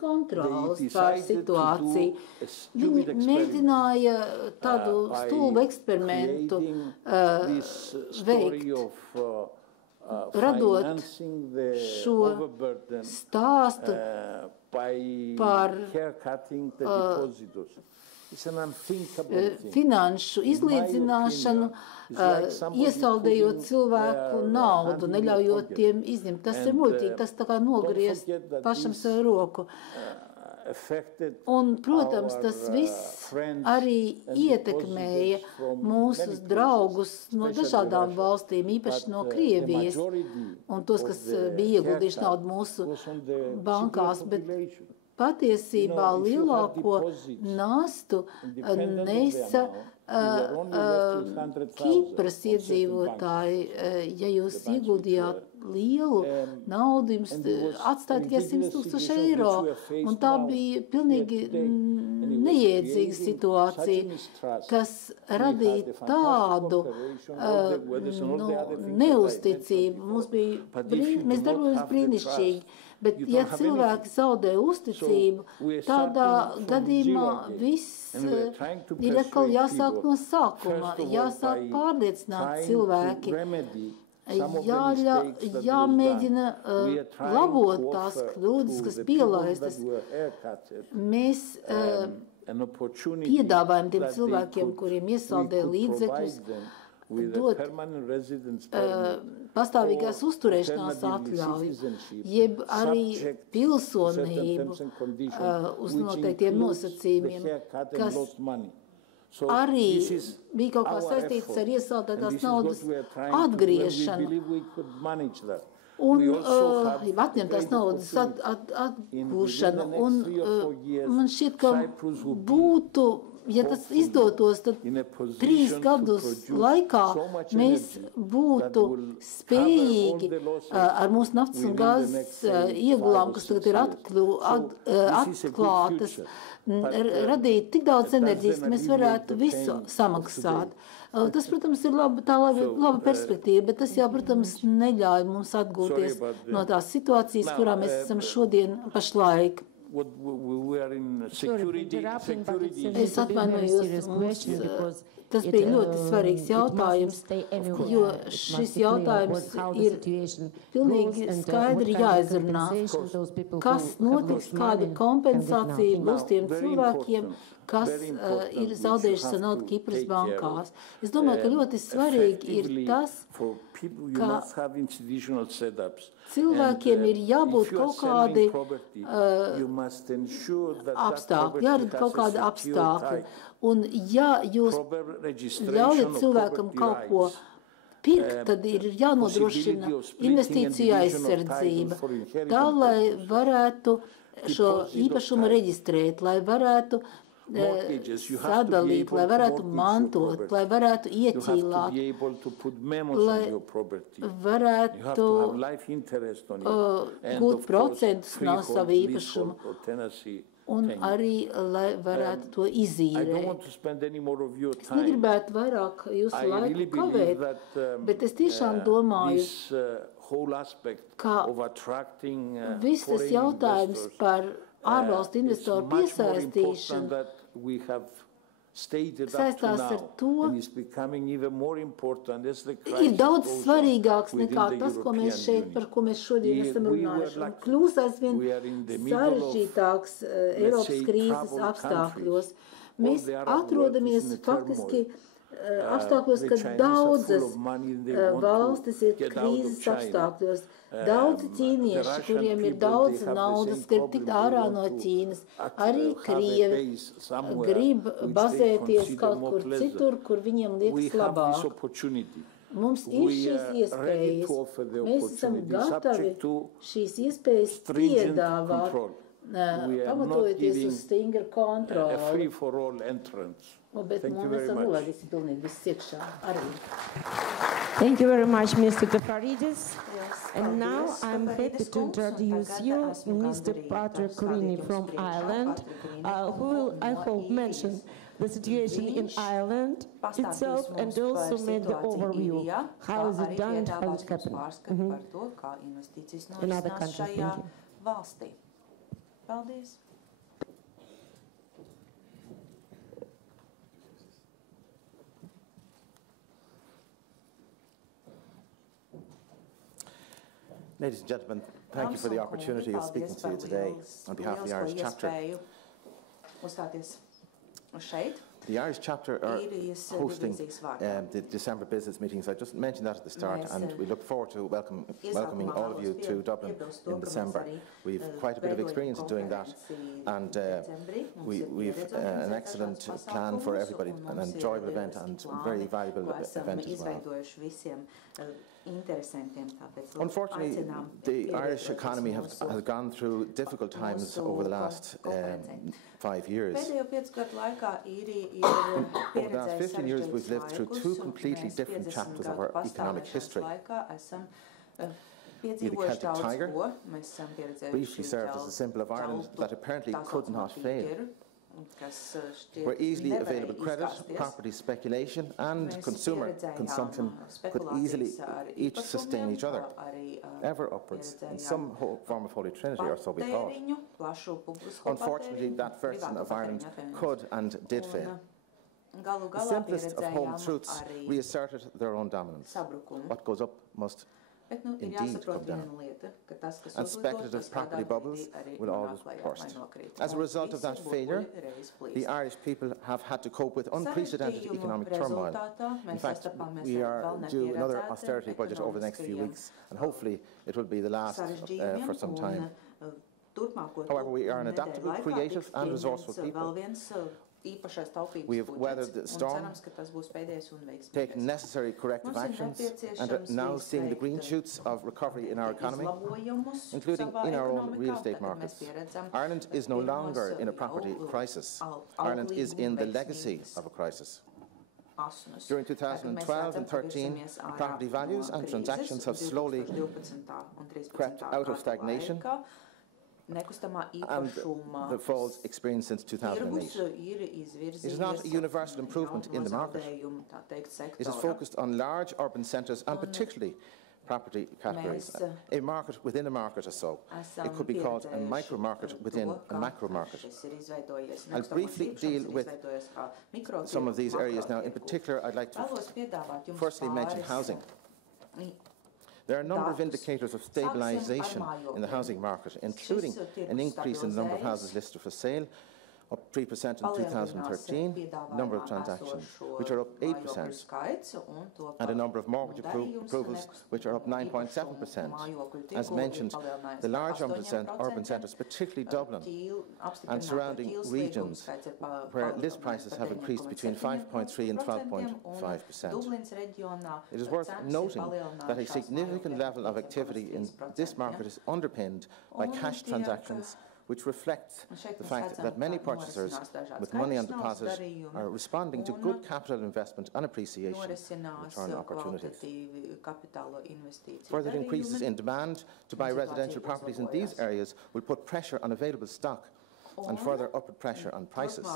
kontrolas pār situāciju. Viņi mēģināja tādu stulbu eksperimentu veikt, radot šo stāstu par finanšu izlīdzināšanu, iesaldējot cilvēku naudu, neļaujot tiem izņemt. Tas ir muļķīgi, tas tā kā nogriezt pašam savu roku. Un, protams, tas viss arī ietekmēja mūsu draugus no dažādām valstīm, īpaši no Krievijas, un tos, kas bija ieguldījuši naudu mūsu bankās, bet patiesībā lielāko nastu nesa Kipras iedzīvotāji. Ja jūs ieguldījāt lielu naudu, jums atstāja tikai 100,000 eiro, un tā bija pilnīgi neiedzīga situācija, kas radīja tādu neusticību. Mēs darbojamies brīnišķīgi. Bet, ja cilvēki zaudē uzticību, tādā gadījumā viss ir atkal jāsāk no sākuma, jāsāk pārliecināt cilvēki, jāmēģina labot tās kļūdas, kas pielaistas. Mēs piedāvājam tiem cilvēkiem, kuriem iesaldē līdzekļus, dot pastāvīgās uzturēšanās atļauju, jeb arī pilsonību uz noteiktiem nosacījumiem, kas arī bija kaut kā saistīts ar iesaldētās naudas atgriešanu. Un atņemtās naudas atgūšanu. Un man šķiet, ka būtu, ja tas izdotos, tad 3 gadus laikā mēs būtu spējīgi ar mūsu naftas un gāzes iegulām, kas tagad ir atklātas, radīt tik daudz enerģijas, ka mēs varētu visu samaksāt. Tas, protams, ir laba perspektīva, bet tas jau, protams, neļauj mums atgūties no tās situācijas, kurā mēs esam šodien pašlaik. Es atvainojos, tas bija ļoti svarīgs jautājums, jo šis jautājums ir pilnīgi skaidri jāizrunā. Kas notiks, kāda kompensācija būs tiem cilvēkiem, kas ir zaudējuši savu naudu Kipras bankās. Es domāju, ka ļoti svarīgi ir tas, ka cilvēkiem ir jābūt kaut kādi apstākļi, jārada kaut kādi apstākļi. Un ja jūs ļaujat cilvēkam kaut ko pirkt, tad ir jānodrošina investīciju aizsardzība, tā, lai varētu šo īpašumu reģistrēt, lai varētu sadalīt, lai varētu mantot, lai varētu ieķīlāt, lai varētu gūt procentus no savu īpašumu un arī, lai varētu to izīrēt. Es negribētu vairāk jūsu laiku kavēt, bet es tiešām domāju, ka viss tas jautājums par ārvalstu investoru piesaistīšanu saistās ar to, ir daudz svarīgāks nekā tas, ko mēs šeit, par ko mēs šodien esam runājuši. Un kļūs aizvien sarežģītāks Eiropas krīzes apstākļos. Mēs atrodamies faktiski apstākļos, ka daudzas valstis ir krīzes apstākļos. Daudzi ķīnieši, kuriem ir daudz naudas, grib tikt ārā no Ķīnas. Arī Krievi grib bazēties kaut kur citur, kur viņiem liekas labāk. Mums ir šīs iespējas. Mēs esam gatavi šīs iespējas piedāvāt, pamatojoties uz stingru kontroli. Bet mēs nolaidīsim pilnīgi viss iekšā arī. Thank you very much, Mr. Tafaridis. And now I'm happy to introduce you Mr. Patrick Rini from Ireland, who will, I hope, mention the situation in Ireland itself and also make the overview. How is it done and how it happened in other countries. Thank you. Paldies. Ladies and gentlemen, thank you for the opportunity of speaking to you today on behalf of the Irish chapter. The Irish chapter are hosting the December business meetings. I just mentioned that at the start, and we look forward to welcoming all of you to Dublin in December. We've quite a bit of experience in doing that, and we've an excellent plan for everybody, an enjoyable event and very valuable event as well. Unfortunately, the Irish economy has gone through difficult times over the last 5 years. Over the last 15 years, we've lived through two completely different chapters of our economic history. The Celtic Tiger briefly served as a symbol of Ireland that apparently could not fail, where easily available credit, property speculation and consumer consumption could easily each sustain each other, ever upwards, in some form of Holy Trinity, or so we thought. Unfortunately, that version of Ireland could and did fail. The simplest of home truths reasserted their own dominance. What goes up must indeed come down, and speculative property bubbles will always burst. As a result of that failure, the Irish people have had to cope with unprecedented economic turmoil. In fact, we are due another austerity budget over the next few weeks, and hopefully it will be the last for some time. However, we are an adaptable, creative and resourceful people. We have weathered the storm, taken necessary corrective actions, and are now seeing the green shoots of recovery in our economy, including in our own real estate markets. Ireland is no longer in a property crisis. Ireland is in the legacy of a crisis. During 2012 and 2013, property values and transactions have slowly crept out of stagnation, and the falls experienced since 2008. It is not a universal improvement in the market. It is focused on large urban centres and particularly property categories. A market within a market or so. It could be called a micro-market within a macro-market. I'll briefly deal with some of these areas now. In particular, I'd like to firstly mention housing. There are a number of indicators of stabilisation in the housing market, including an increase in the number of houses listed for sale, up 3% in 2013, number of transactions, which are up 8%, and a number of mortgage approvals, which are up 9.7%. As mentioned, the large urban centres, particularly Dublin and surrounding regions, where list prices have increased between 5.3 and 12.5%. It is worth noting that a significant level of activity in this market is underpinned by cash transactions, which reflects the fact that many purchasers with money on deposit are responding to good capital investment and appreciation return opportunities. Further increases in demand to buy residential properties in these areas will put pressure on available stock and further upward pressure on prices.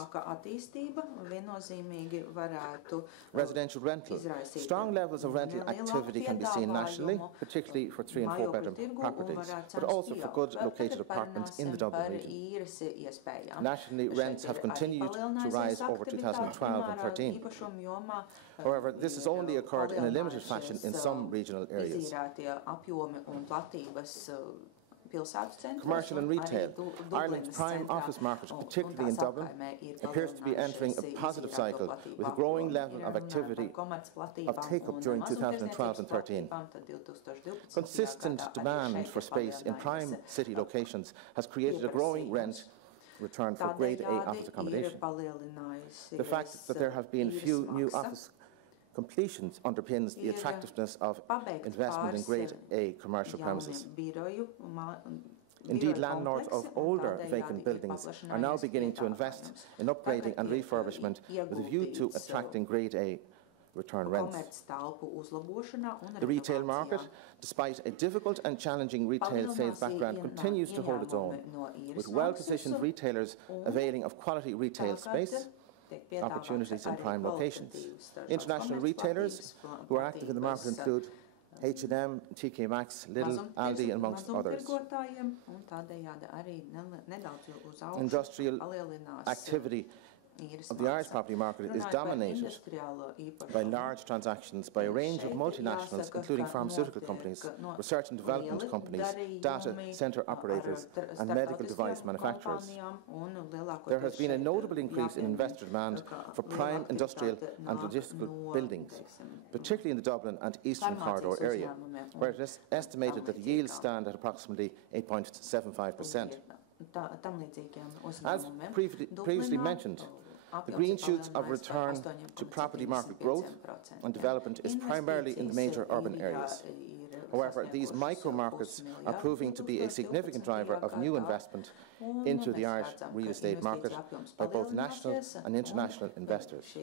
Residential rental. Strong levels of rental activity can be seen nationally, particularly for 3- and 4-bedroom properties, but also for good located apartments in the Dublin region. Nationally, rents have continued to rise over 2012 and 2013. However, this has only occurred in a limited fashion in some regional areas. Commercial and retail. Ireland's prime office market, particularly in Dublin, appears to be entering a positive cycle with a growing level of activity of take-up during 2012 and 13. Consistent demand for space in prime city locations has created a growing rent return for Grade A office accommodation. The fact that there have been few new office completions underpins the attractiveness of investment in Grade A commercial premises. Indeed, landlords of older vacant buildings are now beginning to invest in upgrading and refurbishment with a view to attracting Grade A return rents. The retail market, despite a difficult and challenging retail sales background, continues to hold its own, with well-positioned retailers availing of quality retail space, opportunities in prime locations. International retailers who are active in the market include H&M, TK Maxx, Lidl, Aldi, amongst others. Industrial activity of the Irish property market is dominated by large transactions by a range of multinationals, including pharmaceutical companies, research and development companies, data centre operators and medical device manufacturers. There has been a notable increase in investor demand for prime industrial and logistical buildings, particularly in the Dublin and Eastern Corridor area, where it is estimated that the yields stand at approximately 8.75%. As previously mentioned, the green shoots of return to property market growth and development is primarily in the major urban areas. However, these micro-markets are proving to be a significant driver of new investment into the Irish real estate market by both national and international investors.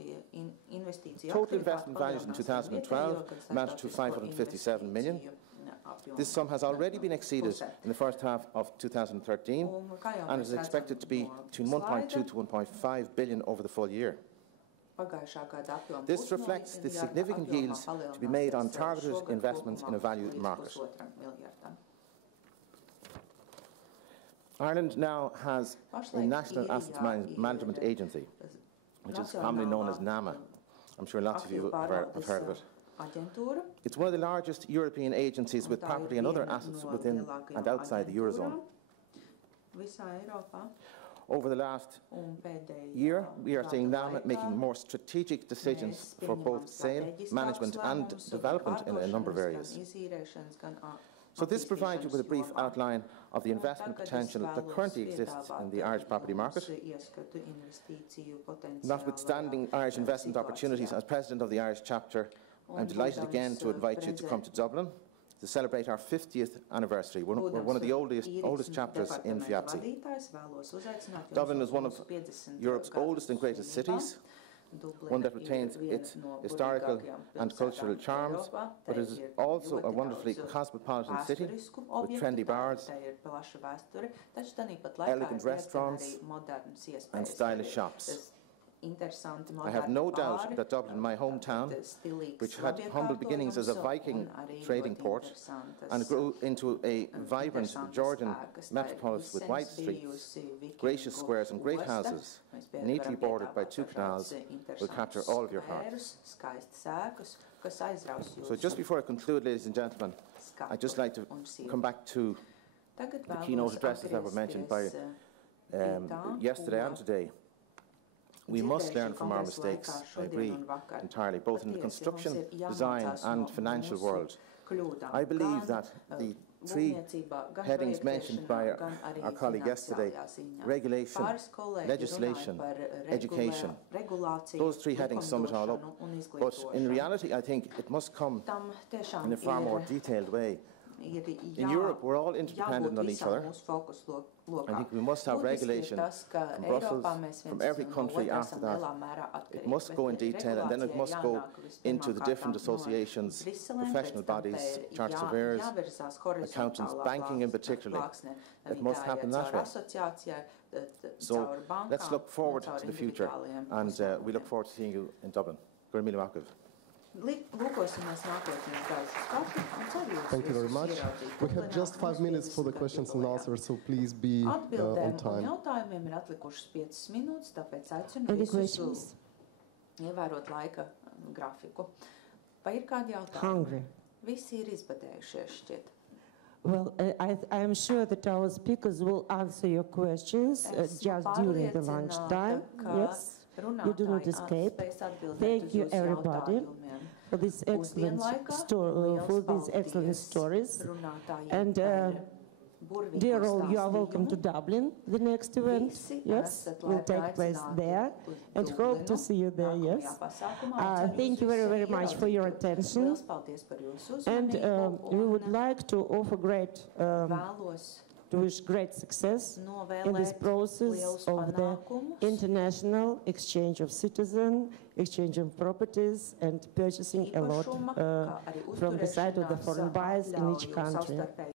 Total investment values in 2012 amounted to 557 million. This sum has already been exceeded in the first half of 2013 and is expected to be between 1.2 to 1.5 billion over the full year. This reflects the significant yields to be made on targeted investments in a value market. Ireland now has a National Asset Management Agency, which is commonly known as NAMA. I'm sure lots of you have heard of it. It's one of the largest European agencies with property and other assets within and outside the Eurozone. Over the last year, we are seeing NAMA making more strategic decisions for both sale, management and development in a number of areas. So this provides you with a brief outline of the investment potential that currently exists in the Irish property market. Notwithstanding Irish investment opportunities, as President of the Irish chapter, I'm delighted again to invite you to come to Dublin to celebrate our 50th anniversary. We're one of the oldest chapters in FIAPSI. Dublin is one of Europe's oldest and greatest cities, one that retains its historical and cultural charms, but is also a wonderfully cosmopolitan city with trendy bars, elegant restaurants and stylish shops. I have no doubt that Dublin, my hometown, which had humble beginnings as a Viking trading port and grew into a vibrant Georgian metropolis with wide streets, gracious squares and great houses, neatly bordered by two canals, will capture all of your hearts. So just before I conclude, ladies and gentlemen, I'd just like to come back to the keynote addresses that were mentioned by yesterday and today. We must learn from our mistakes, I agree entirely, both in the construction, design and financial world. I believe that the three headings mentioned by our colleague yesterday, regulation, legislation, education, those three headings sum it all up. But in reality, I think it must come in a far more detailed way. In Europe, we're all interdependent on each other. I think we must have regulation from Brussels, from every country after that. It must go in detail, and then it must go into the different associations, professional bodies, chartered surveyors, accountants, banking in particular. It must happen that way. So let's look forward to the future, and we look forward to seeing you in Dublin. Thank you very much. We have just 5 minutes for the questions and answers, so please be on time. Any questions? Hungry. Well, I am sure that our speakers will answer your questions just during the lunchtime. Yes, you do not escape. Thank you, everybody, for this excellent stories. And dear all, you are welcome to Dublin. The next event, yes, will take place there, and hope to see you there. Yes. Thank you very, very much for your attention. And we would like to offer to wish great success in this process of the international exchange of citizens, exchange of properties, and purchasing a lot from the side of the foreign buyers in each country.